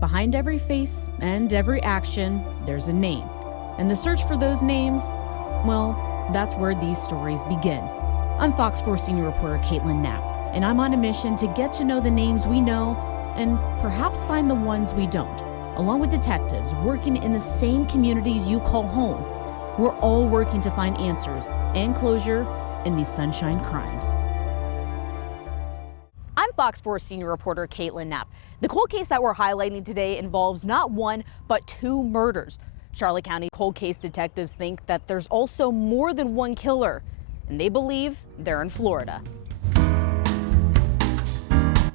Behind every face and every action, there's a name. And the search for those names, well, that's where these stories begin. I'm Fox 4 senior reporter Caitlin Knapp, and I'm on a mission to get to know the names we know and perhaps find the ones we don't. Along with detectives working in the same communities you call home, we're all working to find answers and closure in these sunshine crimes. I'm Fox 4 senior reporter Caitlin Knapp. The cold case that we're highlighting today involves not one, but two murders. Charlotte County cold case detectives think that there's also more than one killer, and they believe they're in Florida.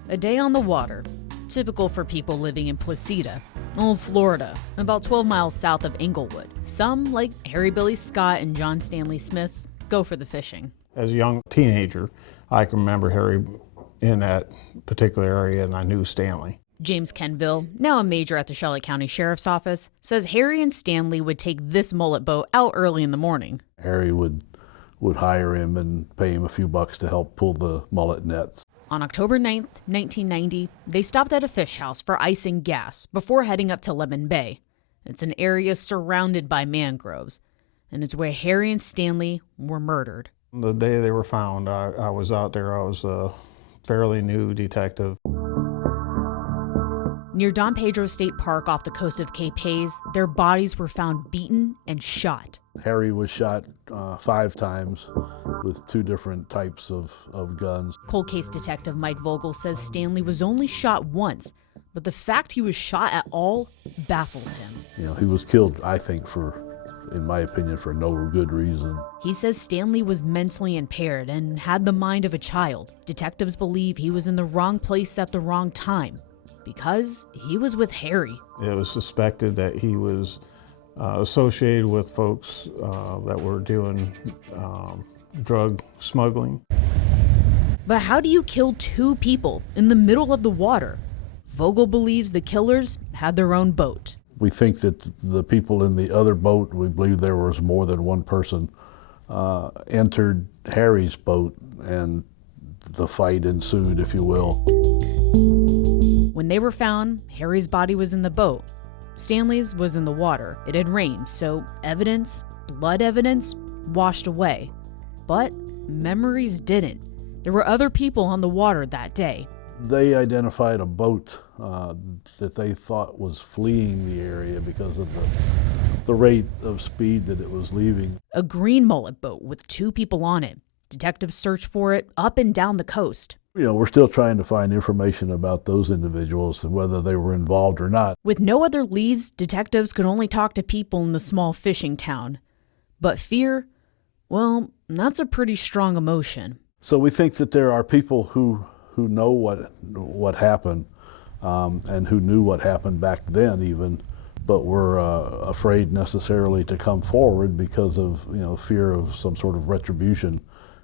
A day on the water, typical for people living in Placida, Old Florida, about 12 miles south of Englewood. Some, like Harry Billy Scott and John Stanley Smith, go for the fishing. As a young teenager, I can remember Harry in that particular area, and I knew Stanley. James Kenville, now a major at the Charlotte County Sheriff's Office, says Harry and Stanley would take this mullet boat out early in the morning. Harry would hire him and pay him a few bucks to help pull the mullet nets. On October 9th, 1990, they stopped at a fish house for ice and gas before heading up to Lemon Bay. It's an area surrounded by mangroves, and it's where Harry and Stanley were murdered. The day they were found, I was out there. I was a fairly new detective. Near Don Pedro State Park off the coast of Cape Hayes, their bodies were found beaten and shot. Harry was shot 5 times with 2 different types of guns. Cold case detective Mike Vogel says Stanley was only shot once, but the fact he was shot at all baffles him. You know, he was killed, I think, in my opinion, for no good reason. He says Stanley was mentally impaired and had the mind of a child. Detectives believe he was in the wrong place at the wrong time because he was with Harry. It was suspected that he was associated with folks that were doing drug smuggling. But how do you kill 2 people in the middle of the water? Vogel believes the killers had their own boat. We think that the people in the other boat, we believe there was more than one person, entered Harry's boat and the fight ensued, if you will. When they were found, Harry's body was in the boat. Stanley's was in the water. It had rained, so evidence, blood evidence, washed away. But memories didn't. There were other people on the water that day. They identified a boat that they thought was fleeing the area because of the rate of speed that it was leaving. A green mullet boat with 2 people on it. Detectives searched for it up and down the coast. You know, we're still trying to find information about those individuals and whether they were involved or not. With no other leads, detectives could only talk to people in the small fishing town. But fear, well, that's a pretty strong emotion. So we think that there are people who know what happened and who knew what happened back then even, but were afraid necessarily to come forward because of, you know, fear of some sort of retribution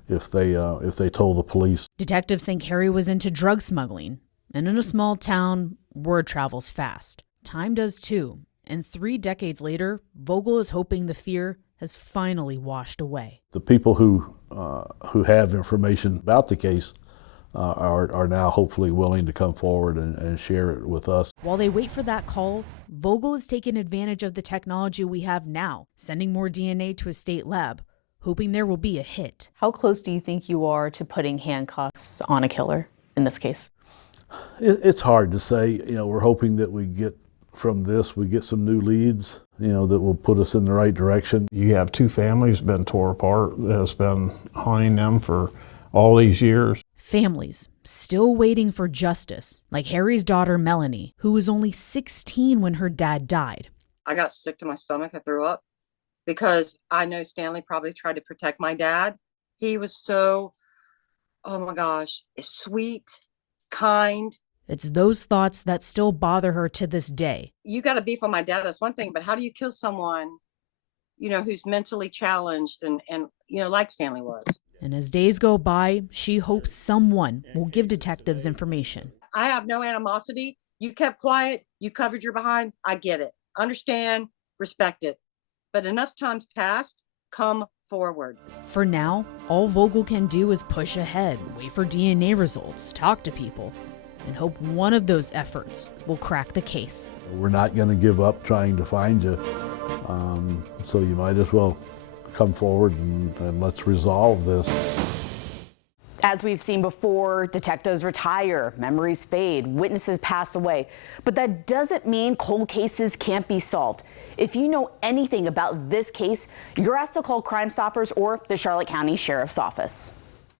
if they told the police. Detectives think Harry was into drug smuggling, and in a small town, word travels fast. Time does too, and 3 decades later, Vogel is hoping the fear has finally washed away. The people who have information about the case are now hopefully willing to come forward and share it with us. While they wait for that call, Vogel is taking advantage of the technology we have now, sending more DNA to a state lab, hoping there will be a hit. How close do you think you are to putting handcuffs on a killer in this case? It's hard to say. You know, we're hoping that we get some new leads, you know, that will put us in the right direction. You have 2 families been tore apart that's been haunting them for all these years. Families still waiting for justice, like Harry's daughter Melanie, who was only 16 when her dad died. I got sick to my stomach. I threw up because I know Stanley probably tried to protect my dad. He was so, oh my gosh, sweet, kind. It's those thoughts that still bother her to this day. You got to beef on my dad, that's one thing, but how do you kill someone, you know, who's mentally challenged and you know, like Stanley was? And as days go by, she hopes someone will give detectives information. I have no animosity. You kept quiet. You covered your behind. I get it. Understand, respect it. But enough time's passed. Come forward. For now, all Vogel can do is push ahead, wait for DNA results, talk to people. and hope one of those efforts will crack the case. We're not going to give up trying to find you, so you might as well come forward and let's resolve this. As we've seen before, detectives retire, memories fade, witnesses pass away. But that doesn't mean cold cases can't be solved. If you know anything about this case, you're asked to call Crime Stoppers or the Charlotte County Sheriff's Office.